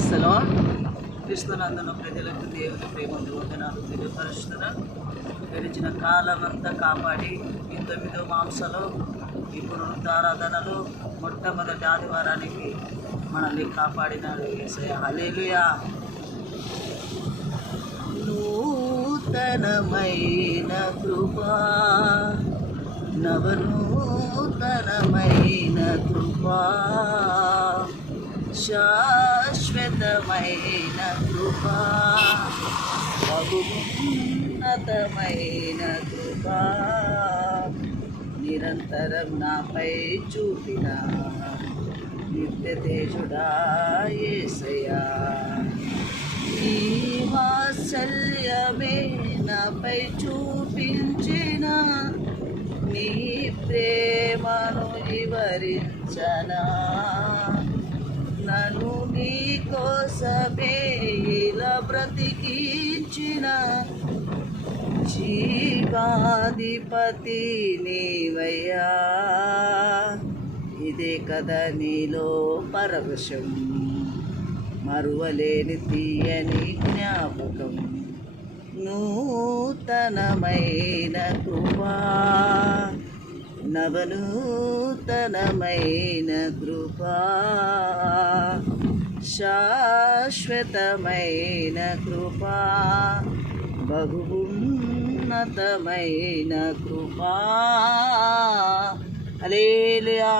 ప్రైస్తలో క్రీస్తునందున ప్రజలకు దేవుని ప్రేమ వందనాలు తెలియపరుస్తున్నాను. గడిచిన కాలమంతా కాపాడి ఈ 9వ మాంసలో ఈ పునరుద్ధారాధనలో మొట్టమొదటి ఆదివారానికి మనల్ని కాపాడినాడు యేసయ్య. హల్లెలూయా. నూతనమైన కృపా, నవనూతనమైన కృపా, శాశ్వతమైన కృపా, బహున్నతమైన కృపా, నిరంతరం నాపై చూపిన నిత్య తేజుడా యేసయ్యా. ఈ వాత్సల్యమే నాపై చూపించిన నీ ప్రేమను వివరించనా, నన్ను నీ కోసమే ఇలా బ్రతికించిన జీవాధిపతి నీవయ్యా. ఇదే కదా నీలో పరవశం, మరువలేని తీయని జ్ఞాపకం. నూతనమైన కృపా, నవనూతనమైన కృపా, శాశ్వతమైన కృపా, బహున్నతమైన కృపా. హల్లెలూయా.